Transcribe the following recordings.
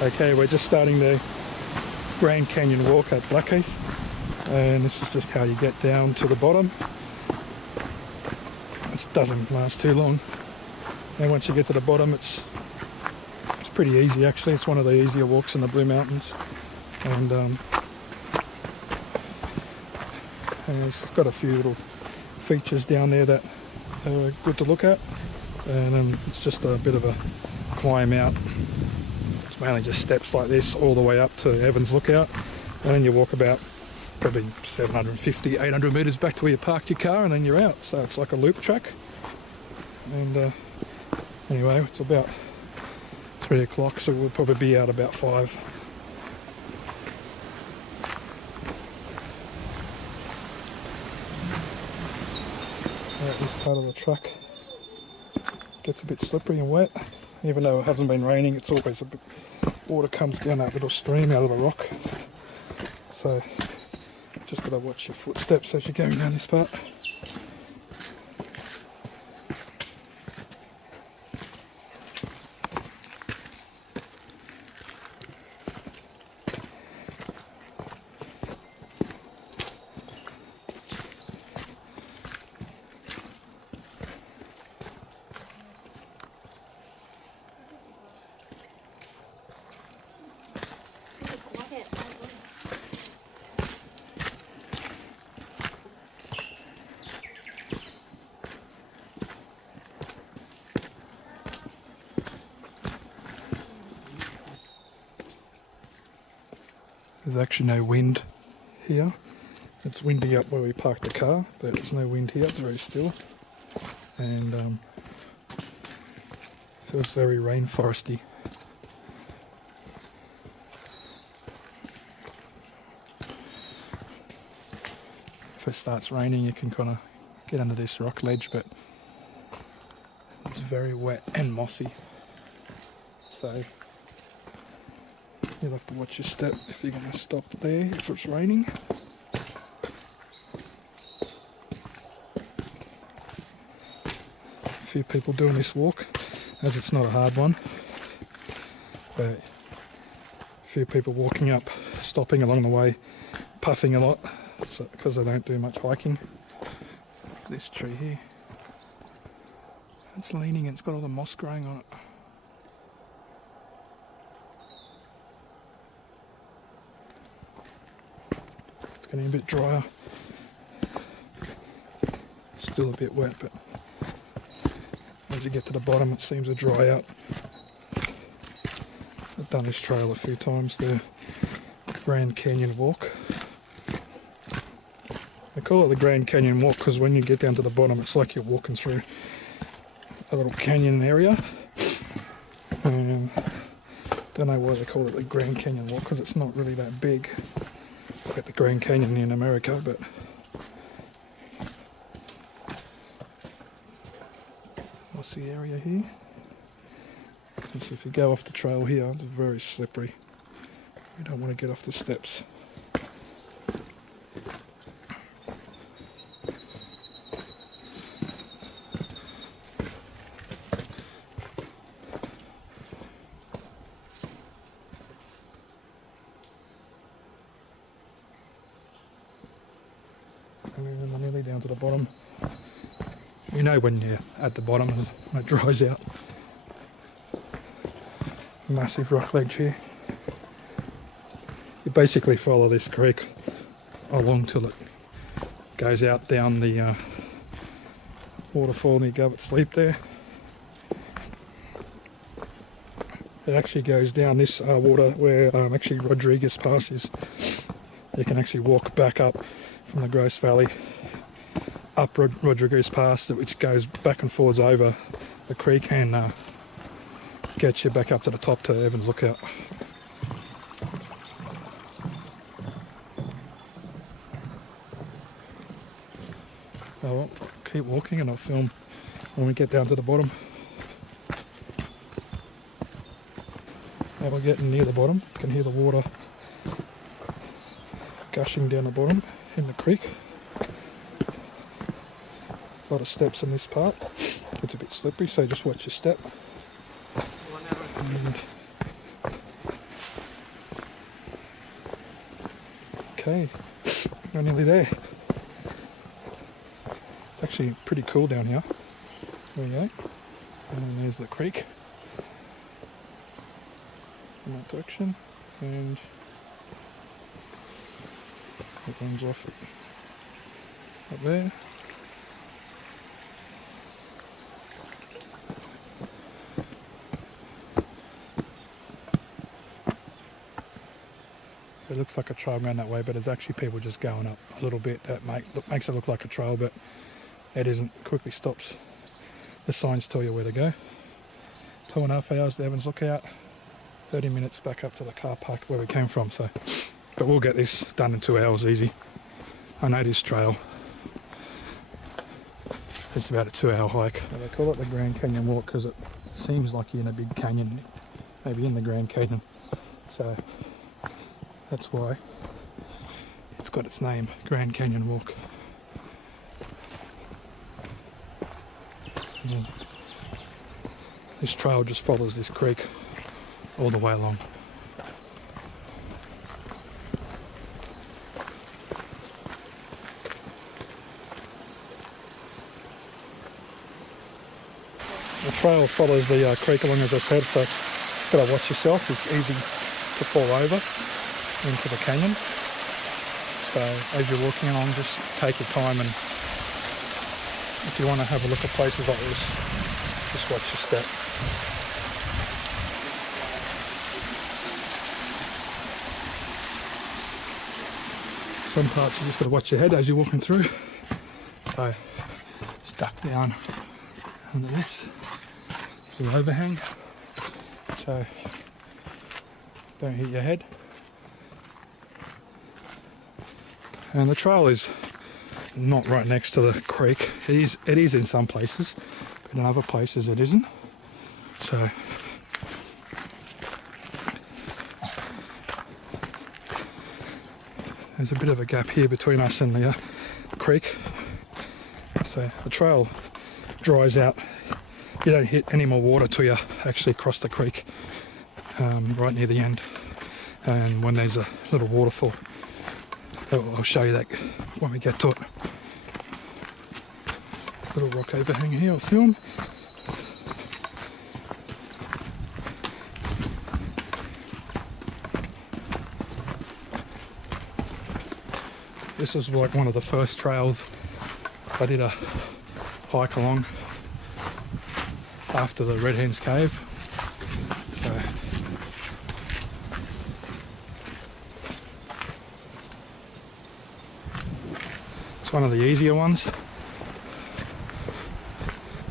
Okay, we're just starting the Grand Canyon walk at Blackheath, and this is just how you get down to the bottom. It doesn't last too long, and once you get to the bottom it's pretty easy actually. It's one of the easier walks in the Blue Mountains, and it's got a few little features down there that are good to look at, and it's just a bit of a climb out. It's mainly just steps like this all the way up to Evans Lookout, and then you walk about probably 750, 800 metres back to where you parked your car, and then you're out. So it's like a loop track. And anyway, it's about 3 o'clock, so we'll probably be out about 5. This part of the track gets a bit slippery and wet. Even though it hasn't been raining, it's always a bit, water comes down that little stream out of the rock. So just gotta watch your footsteps as you're going down this part. There's actually no wind here. It's windy up where we parked the car, but there's no wind here. It's very still, and feels very rainforesty. If it starts raining, you can kind of get under this rock ledge, but it's very wet and mossy. So you'll have to watch your step if you're going to stop there if it's raining. A few people doing this walk, as it's not a hard one, but a few people walking up, stopping along the way, puffing a lot, because they don't do much hiking. This tree here, it's leaning and it's got all the moss growing on it. Getting a bit drier, still a bit wet, but as you get to the bottom it seems to dry out. I've done this trail a few times, the Grand Canyon Walk. They call it the Grand Canyon Walk because when you get down to the bottom it's like you're walking through a little canyon area. Don't know why they call it the Grand Canyon Walk, because it's not really that big. At the Grand Canyon in America, but what's the area here? So if you go off the trail here, it's very slippery. You don't want to get off the steps. And then I'm nearly down to the bottom. You know when you're at the bottom and it dries out. Massive rock ledge here. You basically follow this creek along till it goes out down the waterfall and you go to sleep there. It actually goes down this water where actually Rodriguez Pass is. You can actually walk back up from the Gross Valley up Rodriguez Pass, which goes back and forwards over the creek and gets you back up to the top to Evans Lookout. Oh well, keep walking and I'll film when we get down to the bottom. Now we're getting near the bottom, you can hear the water gushing down the bottom in the creek. A lot of steps in this part. It's a bit slippery, so just watch your step. And Okay, we're nearly there. It's actually pretty cool down here. There we go. And then there's the creek in that direction, and it runs off up there. It looks like a trail going that way, but it's actually people just going up a little bit. That makes it look like a trail, but it isn't. It quickly stops. The signs tell you where to go. 2.5 hours to Evans Lookout. 30 minutes back up to the car park where we came from. So, but we'll get this done in 2 hours easy. I know this trail. It's about a 2-hour hike. Now they call it the Grand Canyon Walk because it seems like you're in a big canyon, maybe in the Grand Canyon. So that's why it's got its name, Grand Canyon Walk. And this trail just follows this creek all the way along. The trail follows the creek along, as I said, so you've got to watch yourself. It's easy to fall over into the canyon. So as you're walking along, just take your time, and if you want to have a look at places like this, just watch your step. Some parts you just got to watch your head as you're walking through. So just duck down under this little overhang, so don't hit your head. And the trail is not right next to the creek. It is in some places, but in other places it isn't. So there's a bit of a gap here between us and the creek. So the trail dries out. You don't hit any more water till you actually cross the creek, right near the end. And when there's a little waterfall, I'll show you that when we get to it. Little rock overhang here, I'll film. This is like one of the first trails I did a hike along after the Red Hen's Cave. So it's one of the easier ones.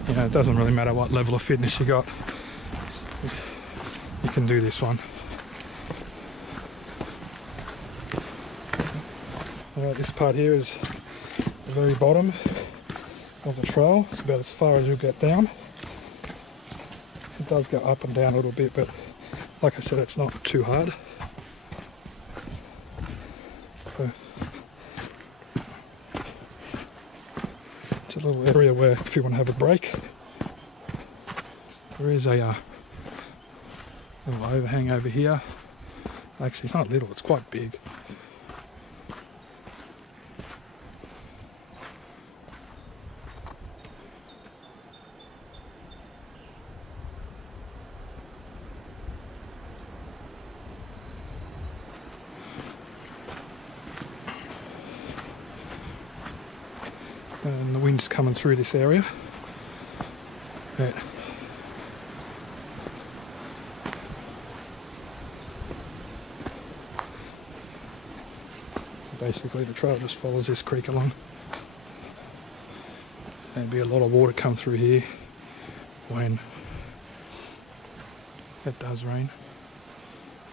You know, it doesn't really matter what level of fitness you got. You can do this one. This part here is the very bottom of the trail. It's about as far as you'll get down. It does go up and down a little bit, but like I said, it's not too hard. So it's a little area where if you want to have a break, there is a little overhang over here. Actually, it's not little, it's quite big. And the wind's coming through this area. But basically the trail just follows this creek along. There'll be a lot of water come through here when it does rain.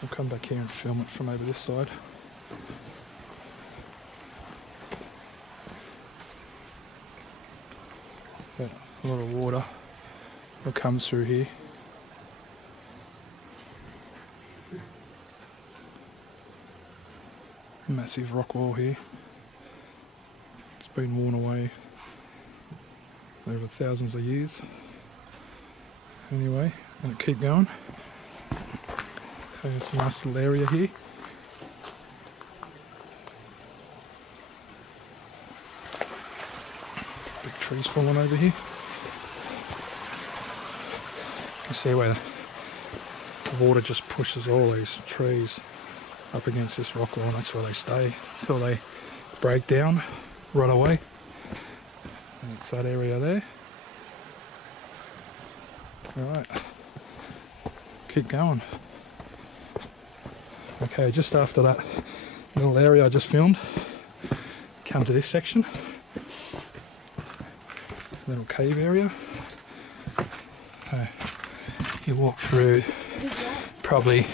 I'll come back here and film it from over this side. But a lot of water will come through here. Massive rock wall here. It's been worn away over thousands of years. Anyway, I'm going to keep going. There's a nice little area here. trees falling over here. You see where the water just pushes all these trees up against this rock wall, and that's where they stay until they break down, rot away. And it's that area there. Right, keep going. Okay, just after that little area I just filmed, come to this section, little cave area. You walk through probably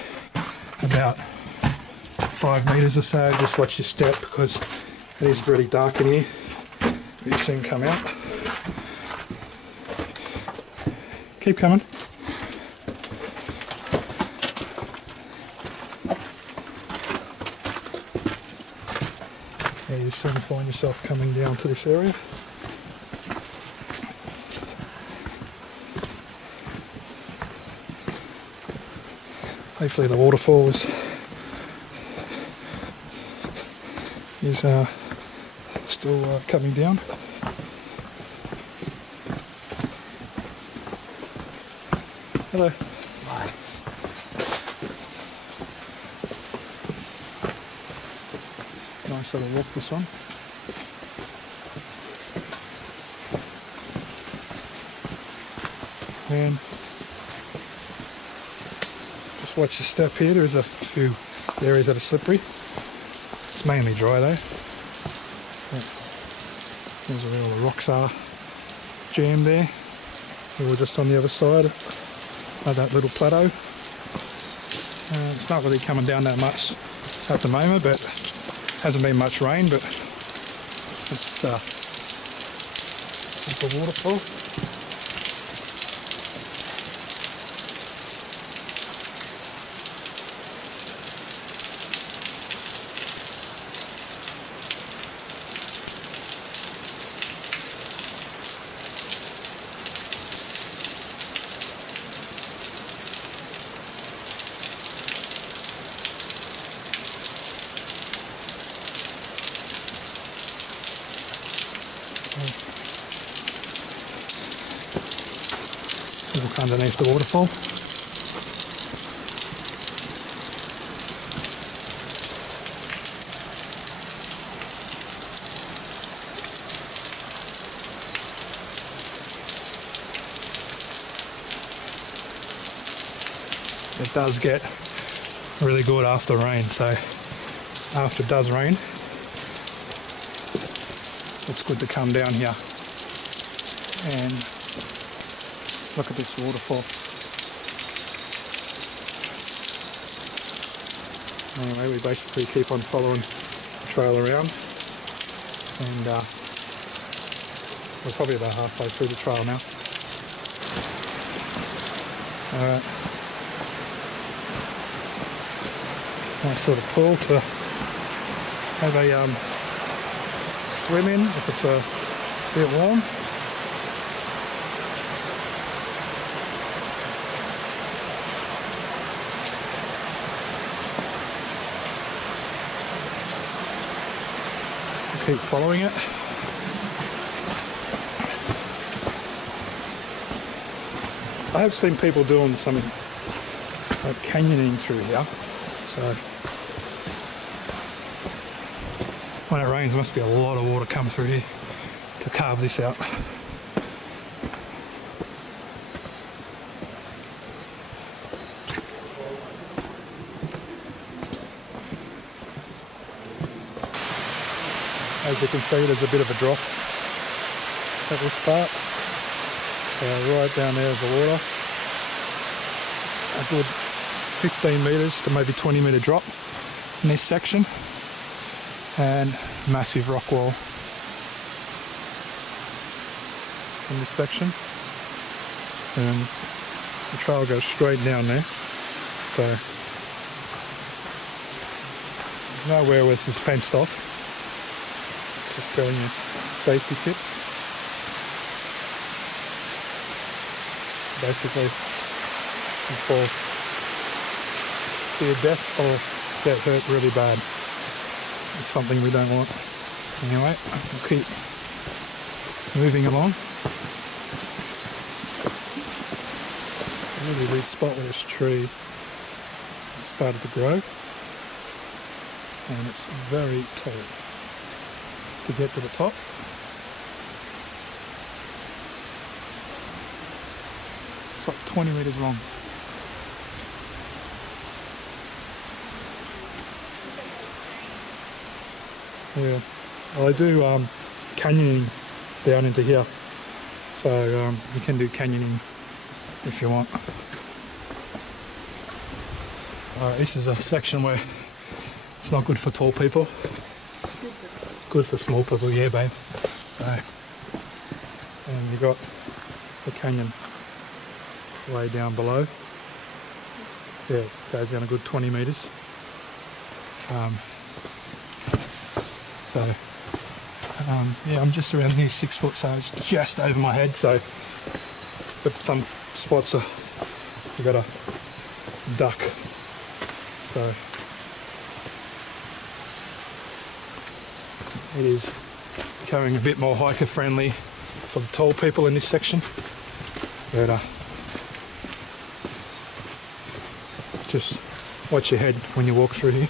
about 5 meters or so. Just watch your step because it is pretty dark in here. You soon come out. Keep coming. Yeah, you soon find yourself coming down to this area. Hopefully the waterfall is still coming down. Hello. Bye. Nice little walk, this one. And just watch your step here. There's a few areas that are slippery. It's mainly dry though. There's where all the rocks are jammed there. We're just on the other side of that little plateau. It's not really coming down that much at the moment, but hasn't been much rain, but it's a waterfall. Look underneath the waterfall. It does get really good after rain, so after it does rain, it's good to come down here and look at this waterfall. Anyway, we basically keep on following the trail around, and we're probably about halfway through the trail now. Alright. Nice sort of pool to have a swim in if it's a bit warm. Keep following it. I have seen people doing some like canyoning through here, so when it rains there must be a lot of water come through here to carve this out. As you can see, there's a bit of a drop at this part. Right down there is the water. A good 15 metres to maybe 20 metre drop in this section. And massive rock wall in this section. And the trail goes straight down there. So nowhere where this is fenced off. Just telling you safety tips. Basically, you fall to your death or get hurt really bad. It's something we don't want. Anyway, we'll keep moving along. A really weird spot where this tree started to grow, and it's very tall to get to the top. It's like 20 meters long. Yeah, well, I do canyoning down into here, so you can do canyoning if you want. This is a section where it's not good for tall people. It's Good for small people, yeah, babe. So, and you got the canyon way down below. Yeah, it goes down a good 20 meters. Yeah, I'm just around here 6 foot, so it's just over my head. So, but some spots are you got to duck. So it is becoming a bit more hiker friendly for the tall people in this section. But just watch your head when you walk through here.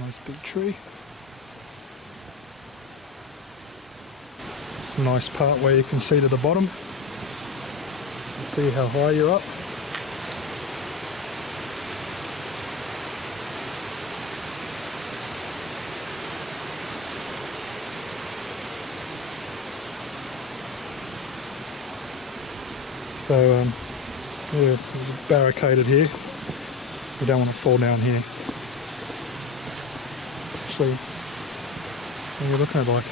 Nice big tree. It's a nice part where you can see to the bottom. See how high you're up. So yeah, it's barricaded here. We don't want to fall down here. Actually, you're looking at like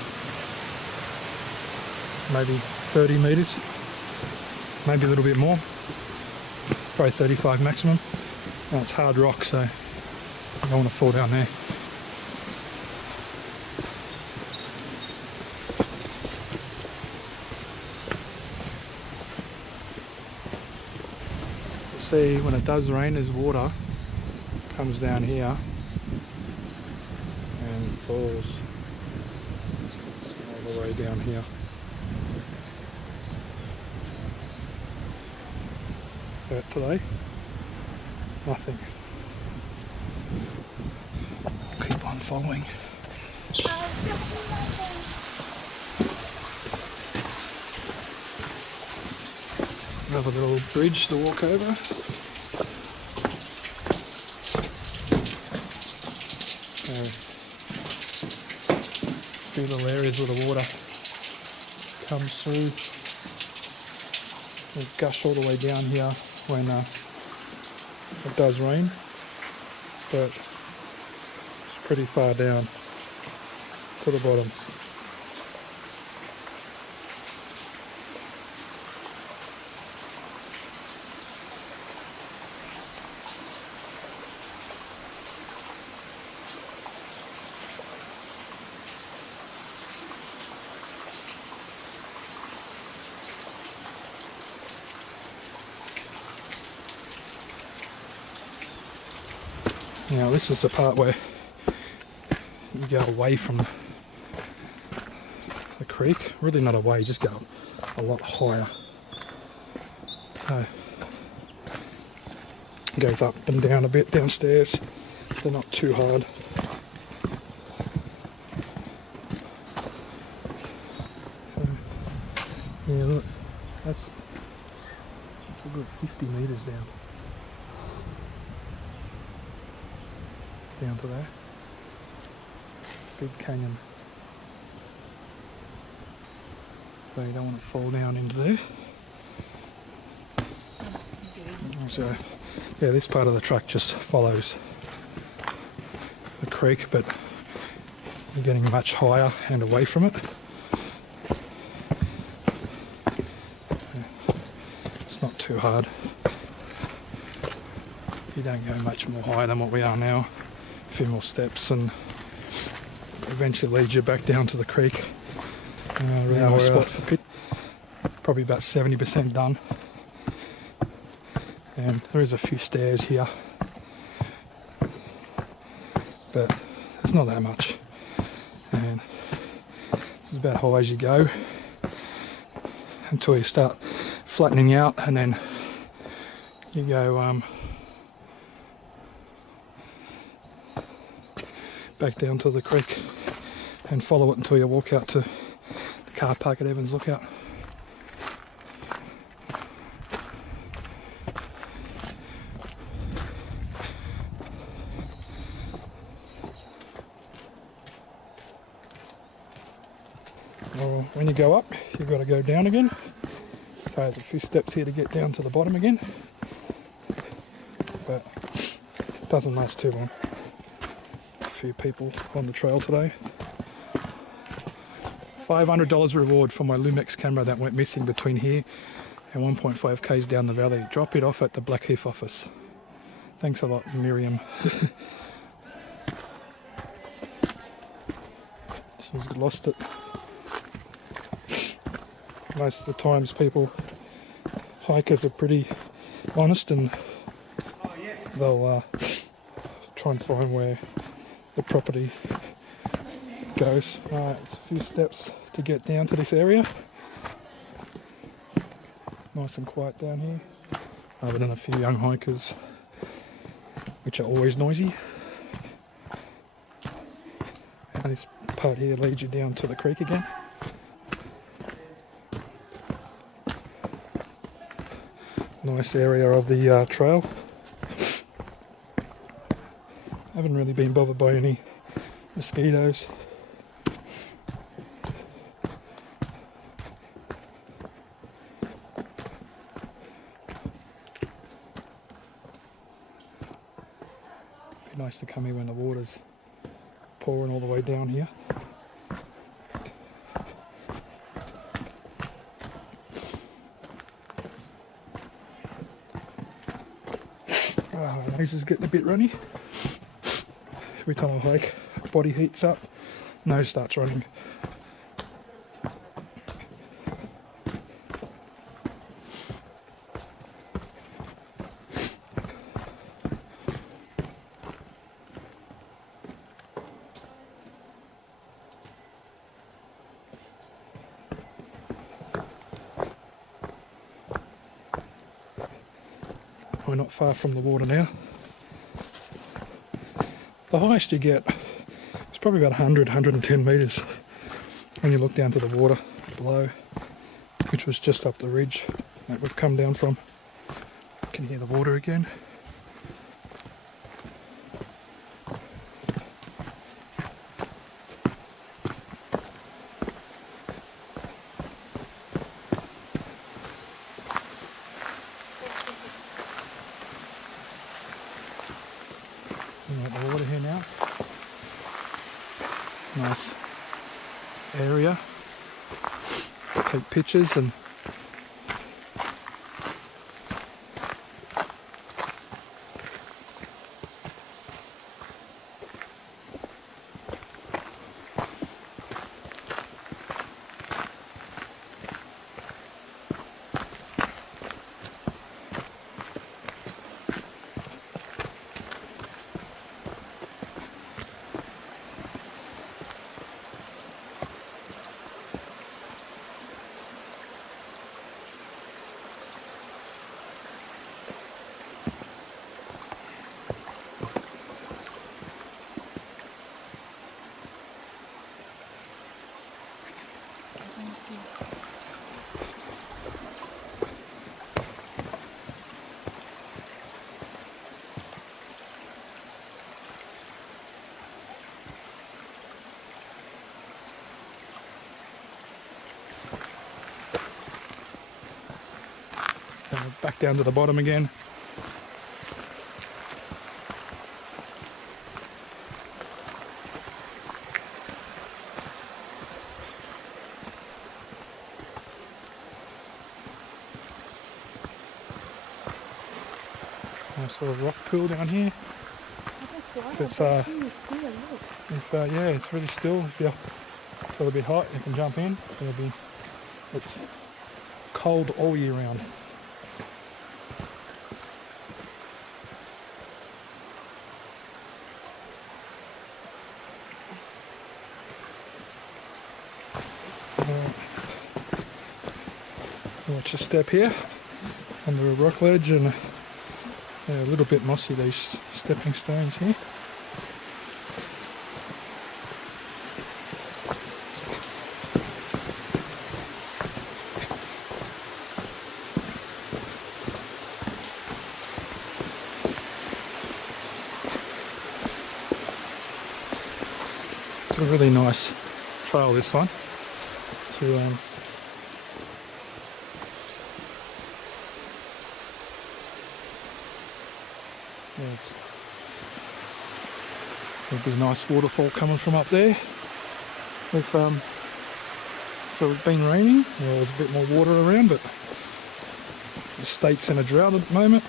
maybe 30 meters, maybe a little bit more, probably 35 maximum. Oh, it's hard rock, so I don't want to fall down there. See, when it does rain, there's water comes down here and falls all the way down here. But today, nothing. Keep on following. Another little bridge to walk over. A few little areas where the water comes through. It'll gush all the way down here when it does rain, but it's pretty far down to the bottom. Now this is the part where you go away from the creek. Really not away, just go a lot higher. So it goes up and down a bit downstairs. They're not too hard. So, yeah, look, that's a good 50 meters down to there. Big canyon. So you don't want to fall down into there. So yeah, this part of the track just follows the creek, but you're getting much higher and away from it. It's not too too hard. You don't go much more higher than what we are now. A few more steps and eventually leads you back down to the creek. Really nice spot for pit. Probably about 70% done. And there is a few stairs here, but it's not that much. And this is about high as you go until you start flattening out, and then you go back down to the creek and follow it until you walk out to the car park at Evans Lookout. Well, when you go up, you've got to go down again. So there's a few steps here to get down to the bottom again, but it doesn't last too long. A few people on the trail today. $500 reward for my Lumix camera that went missing between here and 1.5 k's down the valley. Drop it off at the Blackheath office. Thanks a lot, Miriam. She's lost it. Most of the times hikers are pretty honest, and they'll try and find where the property goes. Alright, it's a few steps to get down to this area. Nice and quiet down here, other than a few young hikers, which are always noisy. And this part here leads you down to the creek again. Nice area of the trail. Haven't really been bothered by any mosquitoes. Be nice to come here when the water's pouring all the way down here. My nose is getting a bit runny. Every time I hike, body heats up, nose starts running. We're not far from the water now. The highest you get is probably about 110 metres when you look down to the water below, which was just up the ridge that we've come down from. You can hear the water again. The water here now. Nice area. Take pictures and back down to the bottom again. Nice little rock pool down here. If it's yeah, it's really still. If you feel a bit hot, you can jump in. It's cold all year round. Watch a step here under a rock ledge, and a little bit mossy, these stepping stones here. It's a really nice trail, this one. Yes. There'll be a nice waterfall coming from up there. So it's been raining, there's a bit more water around, but the state's in a drought at the moment.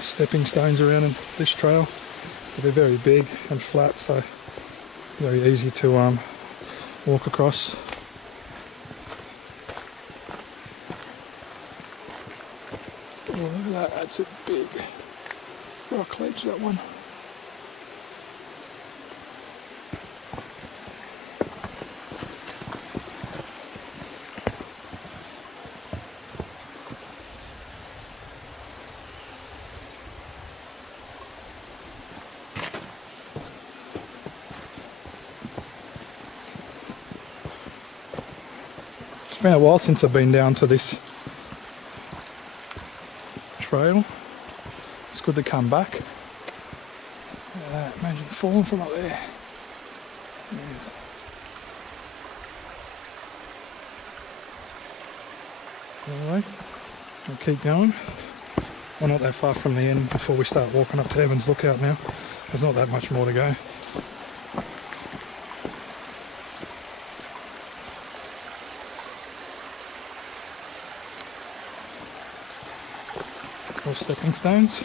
Stepping stones around in this trail. They're very big and flat, so very easy to walk across. Oh, look at that, that's a big rock ledge, that one. It's been a while since I've been down to this trail. It's good to come back. Look at that, imagine falling from up there. Yes. Anyway, we'll keep going. We're not that far from the end before we start walking up to Evans Lookout now. There's not that much more to go. More stepping stones.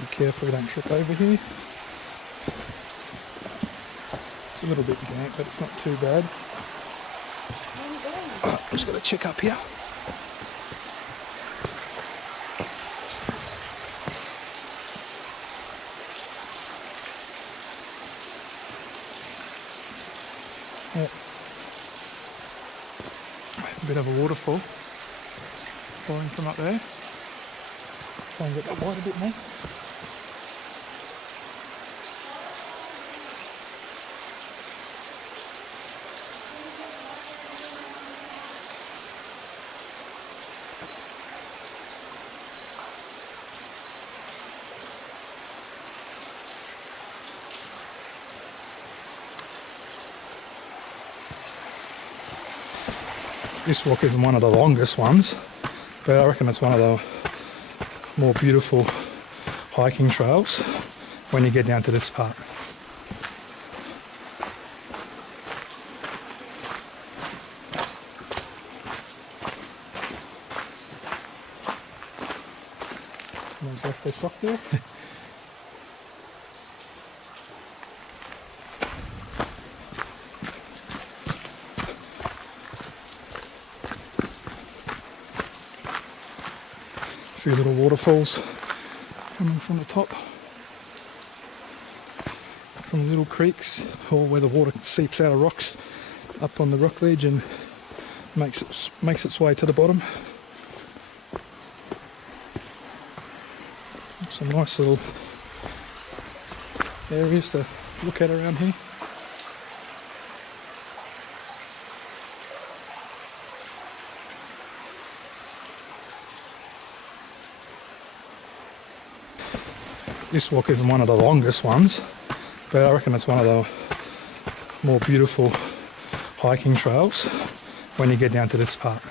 Be careful you don't trip over here. It's a little bit damp, but it's not too bad. I'm just going to check up here. Yeah. A bit of a waterfall flowing from up there. Try and get that water a bit more. This walk isn't one of the longest ones, but I reckon it's one of the more beautiful hiking trails when you get down to this part. Someone's left their sock there. A few little waterfalls coming from the top, from little creeks, or where the water seeps out of rocks up on the rock ledge and makes its way to the bottom. Some nice little areas to look at around here. This walk isn't one of the longest ones, but I reckon it's one of the more beautiful hiking trails when you get down to this part.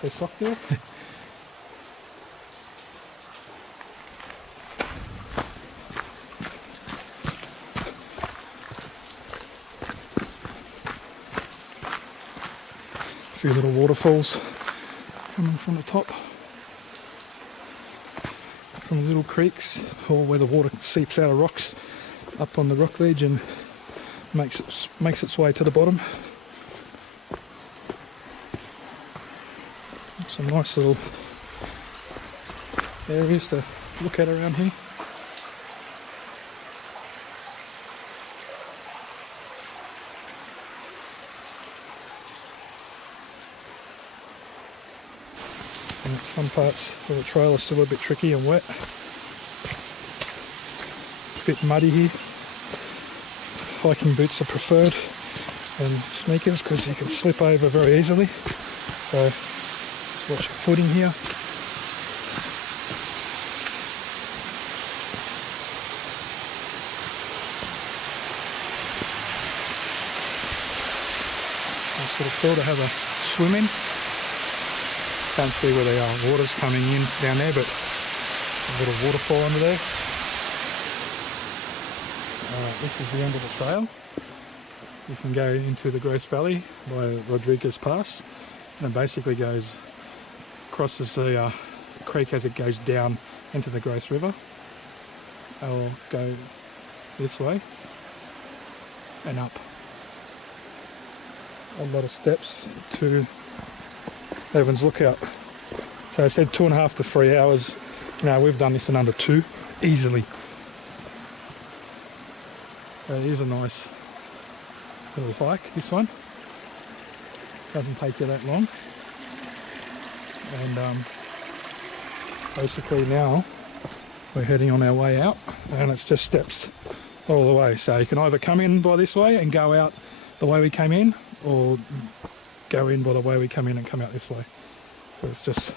their sock there. A few little waterfalls coming from the top, from little creeks, or where the water seeps out of rocks up on the rock ledge and makes its way to the bottom. Some nice little areas to look at around here. And some parts of the trail are still a bit tricky and wet. A bit muddy here. Hiking boots are preferred and sneakers because you can slip over very easily. So just watch your footing here. Nice little pool to have a swim in. Can't see where the water's coming in down there, but a little waterfall under there. This is the end of the trail. You can go into the Gross Valley by Rodriguez Pass, and it basically crosses the creek as it goes down into the Gross River. I'll go this way and up. A lot of steps to Evans Lookout. So I said 2.5 to 3 hours. Now we've done this in under 2, easily. It is a nice little hike, this one. Doesn't take you that long. And basically now we're heading on our way out, and it's just steps all the way. So you can either come in by this way and go out the way we came in, or go in by the way we come in and come out this way. So it's just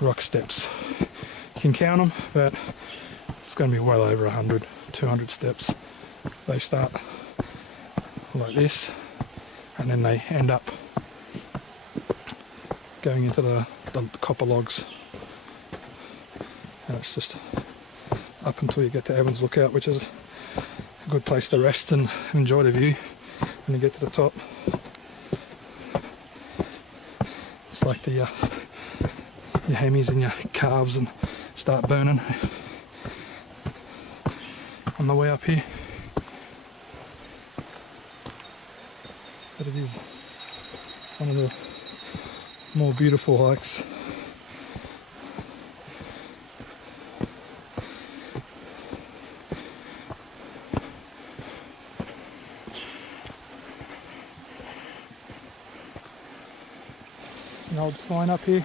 rock steps. You can count them, but it's going to be well over 100, 200 steps. They start like this, and then they end up going into the copper logs. And it's just up until you get to Evans Lookout, which is a good place to rest and enjoy the view when you get to the top. It's like your hammies and your calves and start burning on the way up here. But it is one of the more beautiful hikes. An old sign up here.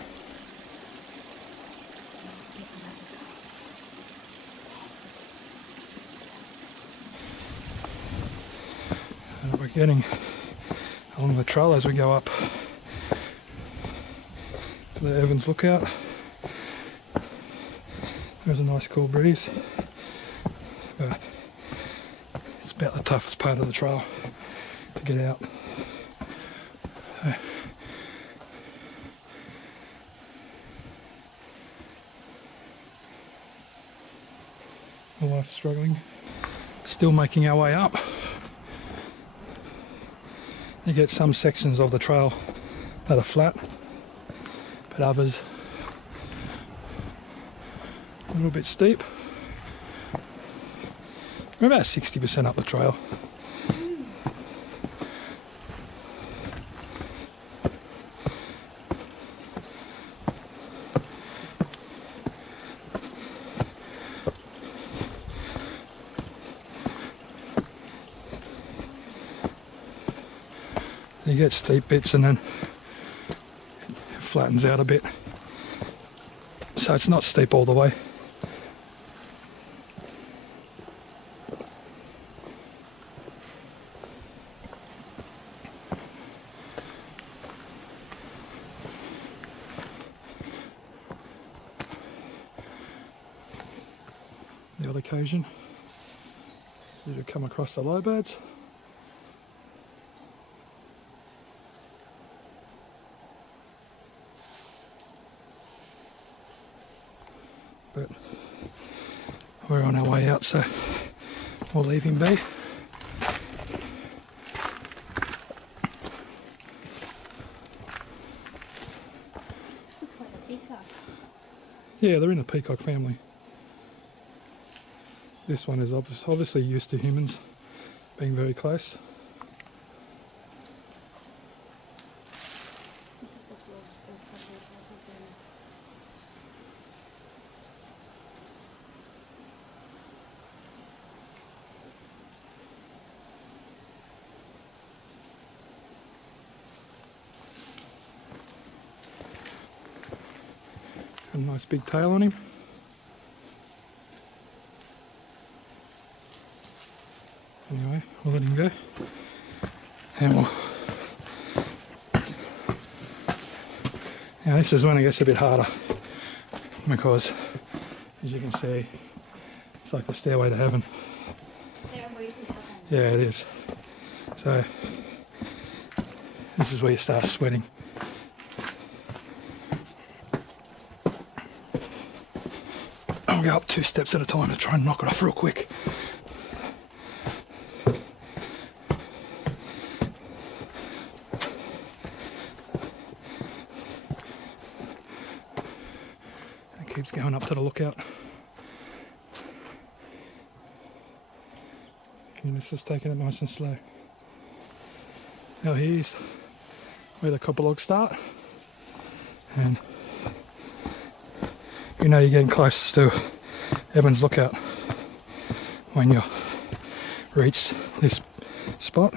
We're getting along the trail as we go up to the Evans Lookout. There's a nice cool breeze, but it's about the toughest part of the trail to get out. So, my wife's struggling, still making our way up. You get some sections of the trail that are flat, but others a little bit steep. We're about 60% up the trail. You get steep bits and then it flattens out a bit, so it's not steep all the way. The odd occasion you come across the lowbirds. we're on our way out, so we'll leave him be. Looks like a peacock. Yeah, they're in the peacock family. This one is obviously used to humans being very close. This is the floor, so something like that. A nice big tail on him. Anyway, we'll let him go. And we'll... Now this is when it gets a bit harder, because as you can see, it's like the stairway to heaven. Stairway to heaven. Yeah, it is. So this is where you start sweating. I'll go up 2 steps at a time to try and knock it off real quick. It keeps going up to the lookout. And it's just taking it nice and slow. Now here's where the copper logs start, and you know you're getting close to Evans Lookout when you reach this spot.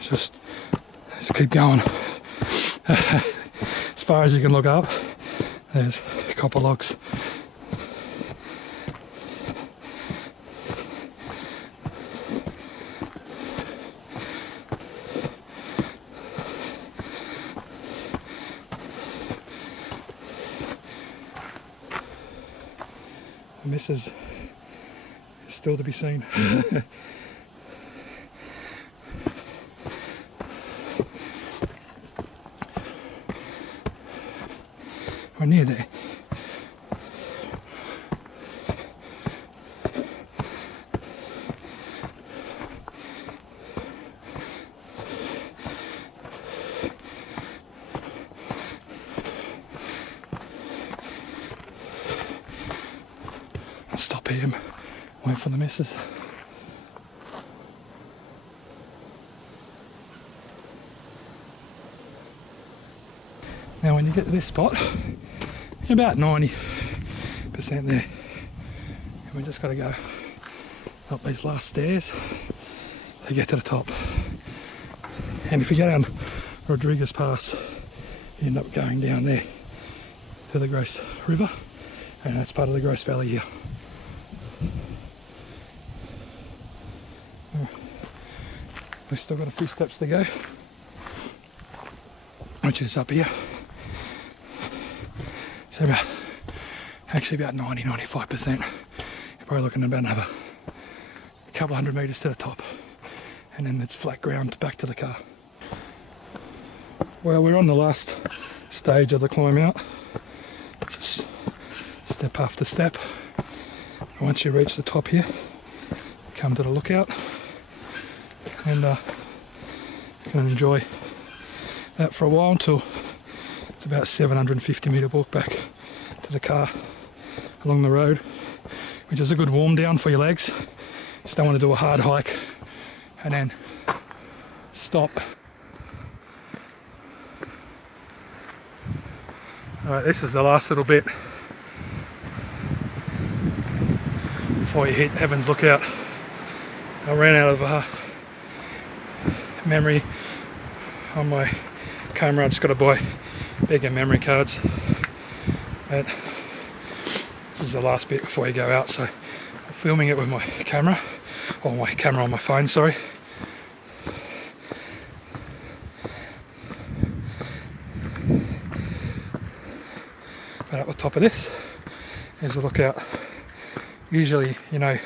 Just keep going. As far as you can look up, there's copper logs. And this is still to be seen. We're near there. I'll stop here and wait for the missus. Now when you get to this spot, you're about 90% there. And we just got to go up these last stairs to get to the top. And if you go down Rodriguez Pass, you end up going down there to the Gross River, and that's part of the Gross Valley here. We've still got a few steps to go, which is up here. So actually about 90-95%. You're probably looking at about another couple hundred metres to the top, and then it's flat ground back to the car. Well, we're on the last stage of the climb out. Just step after step. And once you reach the top here, come to the lookout, and you can enjoy that for a while until it's about 750 metre walk back to the car along the road, which is a good warm down for your legs. Just don't want to do a hard hike and then stop. Alright, this is the last little bit before you hit Evans Lookout. I ran out of memory on my camera. I just got to buy bigger memory cards. But this is the last bit before you go out, so I'm filming it with my camera, or my camera on my phone, sorry. But at the top of this is a lookout usually, you know,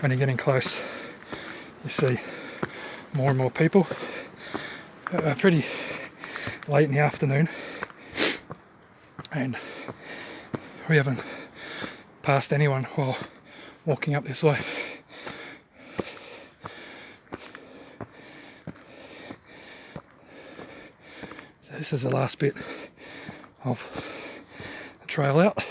when you're getting close, you see more and more people. Pretty late in the afternoon, and we haven't passed anyone while walking up this way. So this is the last bit of the trail out.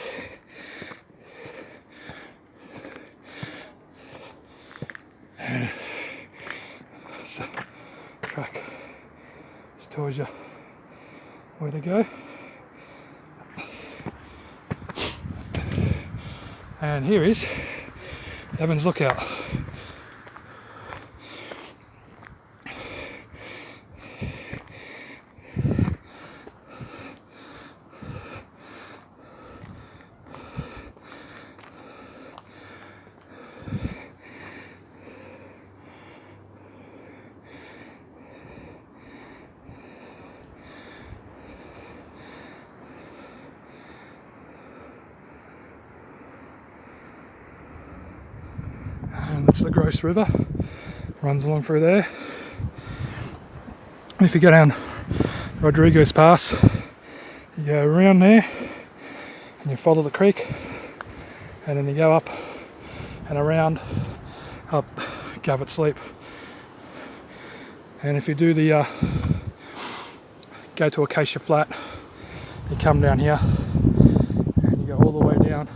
And so track just tells you where to go. And here is Evans Lookout. And that's the Gross River, runs along through there. And if you go down Rodriguez Pass, you go around there and you follow the creek, and then you go up and around up Gavitt's Leap. And if you do the go to Acacia Flat, you come down here and you go all the way down,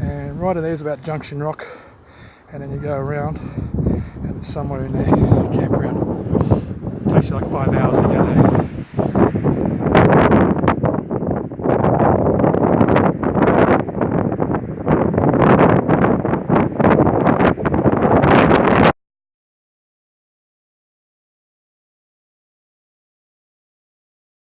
and right there's about Junction Rock, and then you go around and it's somewhere in there, campground. It takes you like 5 hours to get there.